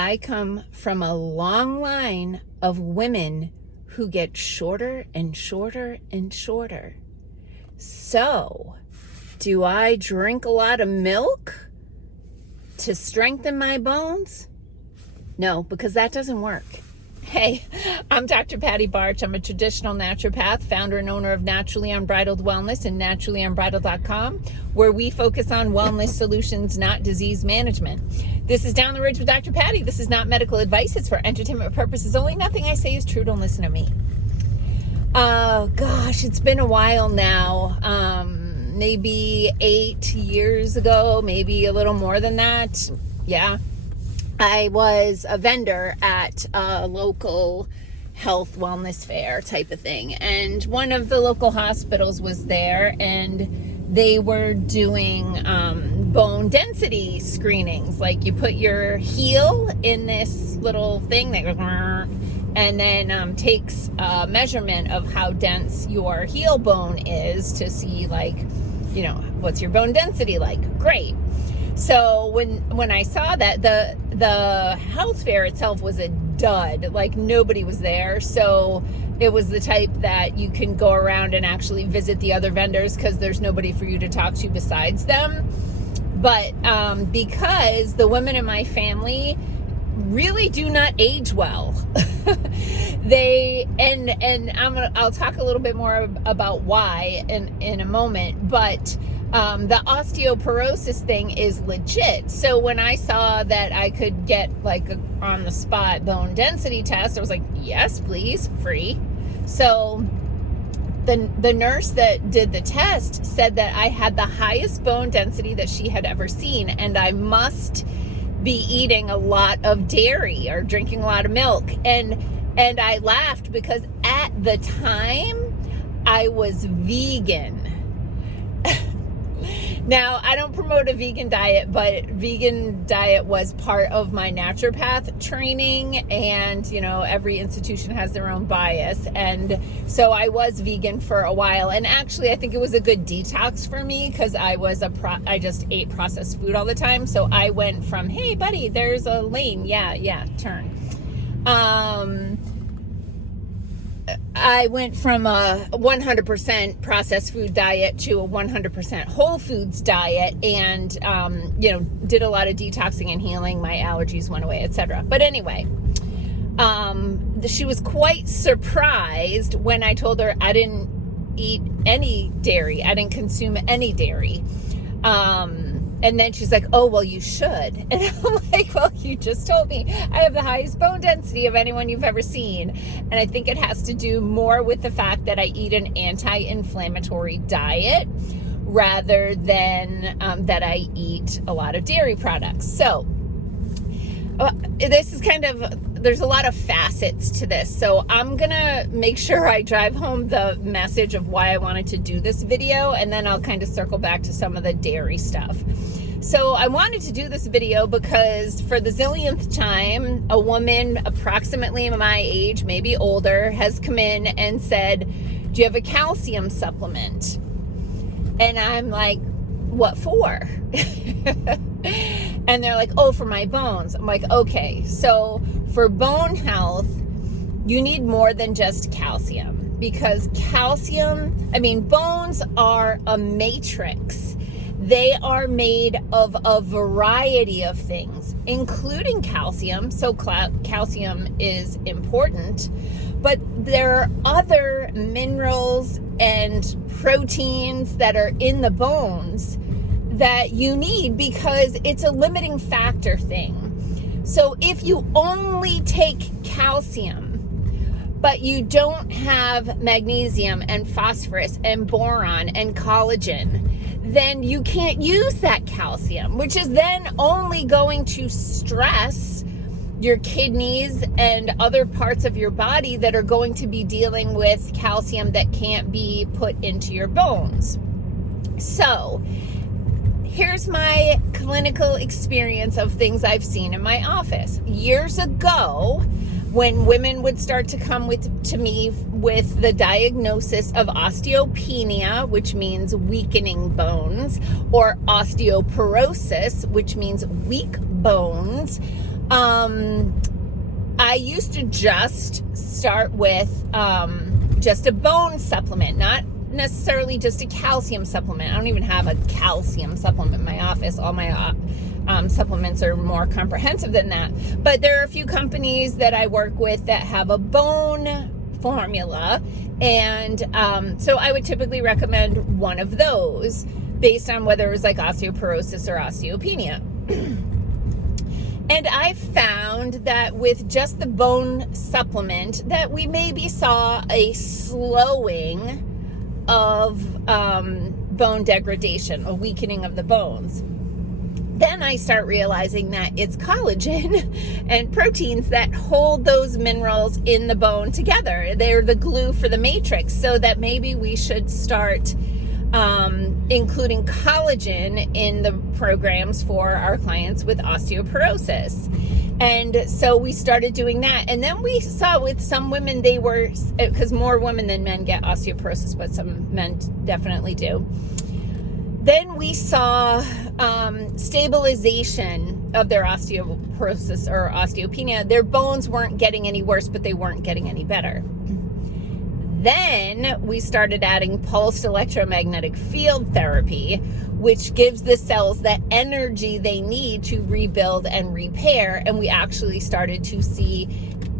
I come from a long line of women who get shorter and shorter and shorter. So, do I drink a lot of milk to strengthen my bones? No, because that doesn't work. Hey, I'm Dr. Patty Barch. I'm a traditional naturopath, founder and owner of Naturally Unbridled Wellness and naturallyunbridled.com, where we focus on wellness solutions, not disease management. This is Down the Ridge with Dr. Patty. This is not medical advice. It's for entertainment purposes only. Nothing I say is true. Don't listen to me. Gosh, it's been a while now. Maybe 8 years ago, maybe a little more than that. Yeah. I was a vendor at a local health wellness fair type of thing. And one of the local hospitals was there, and they were doing bone density screenings. Like, you put your heel in this little thing that goes, and then takes a measurement of how dense your heel bone is to see, like, you know, what's your bone density like. Great. So when I saw that, the health fair itself was a dud. Like, nobody was there. So it was the type that you can go around and actually visit the other vendors because there's nobody for you to talk to besides them. But because the women in my family really do not age well, I'll talk a little bit more about why in a moment, but the osteoporosis thing is legit. So when I saw that I could get like a on the spot bone density test, I was like, yes, please, free. So the nurse that did the test said that I had the highest bone density that she had ever seen, and I must be eating a lot of dairy or drinking a lot of milk. And I laughed because at the time I was vegan. Now, I don't promote a vegan diet, but vegan diet was part of my naturopath training, and, you know, every institution has their own bias. And so I was vegan for a while, and actually I think it was a good detox for me because I just ate processed food all the time. So I went from, hey buddy, there's a lane, yeah, turn. I went from a 100% processed food diet to a 100% whole foods diet, and, did a lot of detoxing and healing. My allergies went away, etc. But anyway, she was quite surprised when I told her I didn't eat any dairy. I didn't consume any dairy. And then she's like, oh, well, you should. And I'm like, well, you just told me I have the highest bone density of anyone you've ever seen. And I think it has to do more with the fact that I eat an anti-inflammatory diet rather than that I eat a lot of dairy products. So this is there's a lot of facets to this. So I'm going to make sure I drive home the message of why I wanted to do this video, and then I'll kind of circle back to some of the dairy stuff. So I wanted to do this video because for the zillionth time, a woman approximately my age, maybe older, has come in and said, do you have a calcium supplement? And I'm like, what for? And they're like, oh, for my bones. I'm like, okay, so for bone health, you need more than just calcium, because bones are a matrix. They are made of a variety of things, including calcium. So calcium is important, but there are other minerals and proteins that are in the bones that you need because it's a limiting factor thing. So if you only take calcium, but you don't have magnesium and phosphorus and boron and collagen, then you can't use that calcium, which is then only going to stress your kidneys and other parts of your body that are going to be dealing with calcium that can't be put into your bones. So here's my clinical experience of things I've seen in my office. Years ago, when women would start to come to me with the diagnosis of osteopenia, which means weakening bones, or osteoporosis, which means weak bones, I used to just start with just a bone supplement, not necessarily just a calcium supplement. I don't even have a calcium supplement in my office. All my supplements are more comprehensive than that. But there are a few companies that I work with that have a bone formula. And so I would typically recommend one of those based on whether it was like osteoporosis or osteopenia. And I found that with just the bone supplement that we maybe saw a slowing of bone degradation, a weakening of the bones. Then I start realizing that it's collagen and proteins that hold those minerals in the bone together. They're the glue for the matrix, so that maybe we should start including collagen in the programs for our clients with osteoporosis. And so we started doing that. And then we saw with some women, they were, because more women than men get osteoporosis, but some men definitely do. Then we saw stabilization of their osteoporosis or osteopenia. Their bones weren't getting any worse, but they weren't getting any better. Then we started adding pulsed electromagnetic field therapy, which gives the cells that energy they need to rebuild and repair. And we actually started to see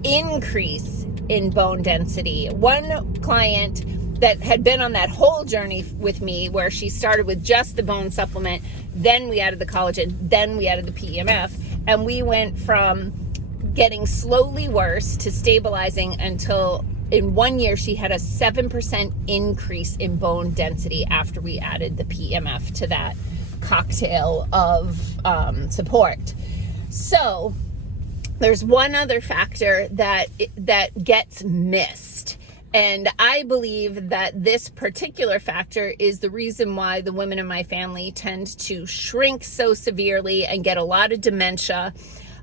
increase in bone density. One client that had been on that whole journey with me, where she started with just the bone supplement, then we added the collagen, then we added the PEMF, and we went from getting slowly worse to stabilizing until in 1 year, she had a 7% increase in bone density after we added the PEMF to that cocktail of support. So there's one other factor that gets missed. And I believe that this particular factor is the reason why the women in my family tend to shrink so severely and get a lot of dementia.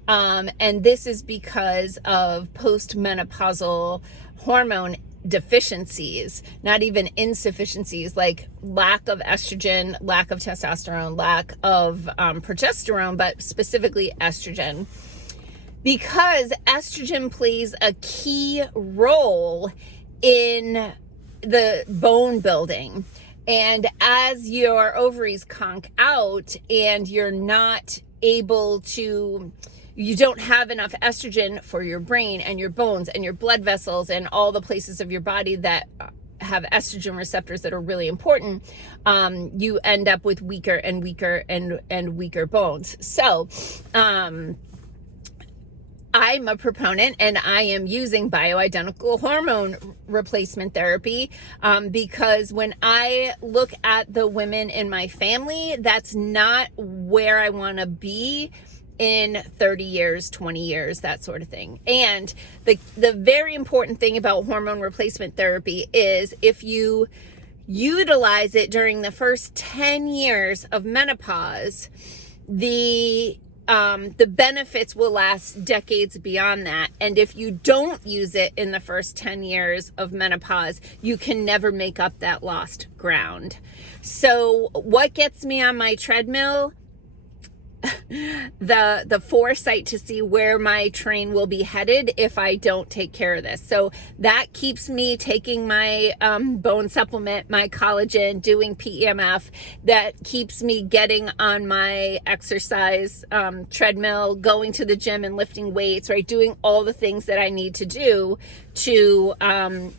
And this is because of postmenopausal hormone deficiencies, not even insufficiencies, like lack of estrogen, lack of testosterone, lack of progesterone, but specifically estrogen. Because estrogen plays a key role in the bone building. And as your ovaries conk out and you're not able to, you don't have enough estrogen for your brain and your bones and your blood vessels and all the places of your body that have estrogen receptors that are really important, you end up with weaker and weaker and weaker bones. So, I'm a proponent and I am using bioidentical hormone replacement therapy because when I look at the women in my family, that's not where I want to be in 30 years, 20 years, that sort of thing. And the very important thing about hormone replacement therapy is if you utilize it during the first 10 years of menopause, the benefits will last decades beyond that. And if you don't use it in the first 10 years of menopause, you can never make up that lost ground. So what gets me on my treadmill? The foresight to see where my train will be headed if I don't take care of this. So that keeps me taking my bone supplement, my collagen, doing PEMF. That keeps me getting on my exercise treadmill, going to the gym and lifting weights, right? Doing all the things that I need to do to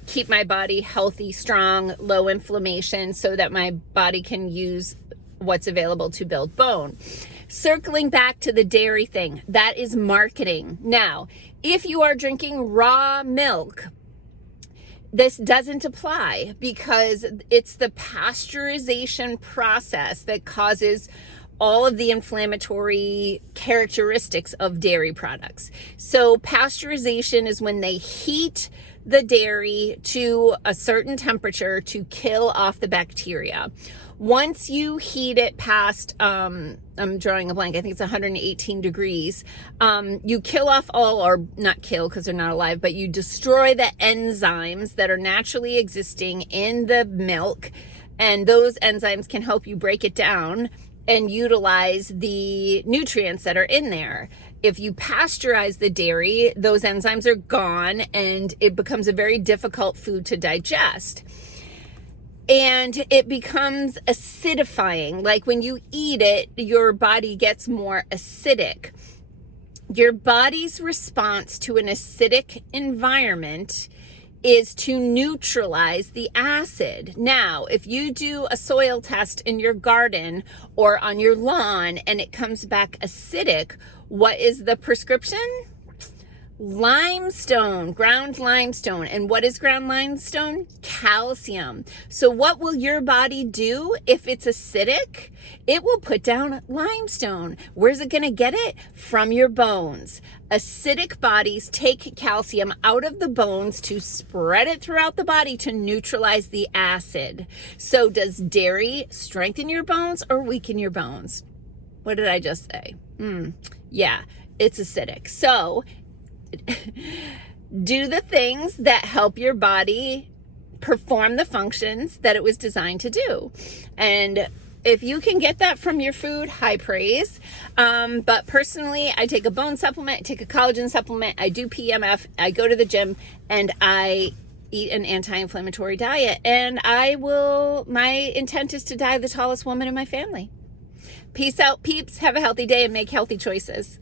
keep my body healthy, strong, low inflammation, so that my body can use what's available to build bone. Circling back to the dairy thing, that is marketing. Now, if you are drinking raw milk, this doesn't apply because it's the pasteurization process that causes all of the inflammatory characteristics of dairy products. So pasteurization is when they heat the dairy to a certain temperature to kill off the bacteria. Once you heat it past, I'm drawing a blank, I think it's 118 degrees, you kill off all, or not kill because they're not alive, but you destroy the enzymes that are naturally existing in the milk, and those enzymes can help you break it down and utilize the nutrients that are in there. If you pasteurize the dairy, those enzymes are gone and it becomes a very difficult food to digest. And it becomes acidifying. Like when you eat it, your body gets more acidic. Your body's response to an acidic environment is to neutralize the acid. Now, if you do a soil test in your garden or on your lawn and it comes back acidic, what is the prescription? Limestone, ground limestone. And what is ground limestone? Calcium. So what will your body do if it's acidic? It will put down limestone. Where's it going to get it? From your bones. Acidic bodies take calcium out of the bones to spread it throughout the body to neutralize the acid. So does dairy strengthen your bones or weaken your bones? What did I just say? Yeah, it's acidic. So do the things that help your body perform the functions that it was designed to do. And if you can get that from your food, high praise. But personally, I take a bone supplement, I take a collagen supplement, I do PMF, I go to the gym, and I eat an anti-inflammatory diet. And my intent is to die the tallest woman in my family. Peace out, peeps. Have a healthy day and make healthy choices.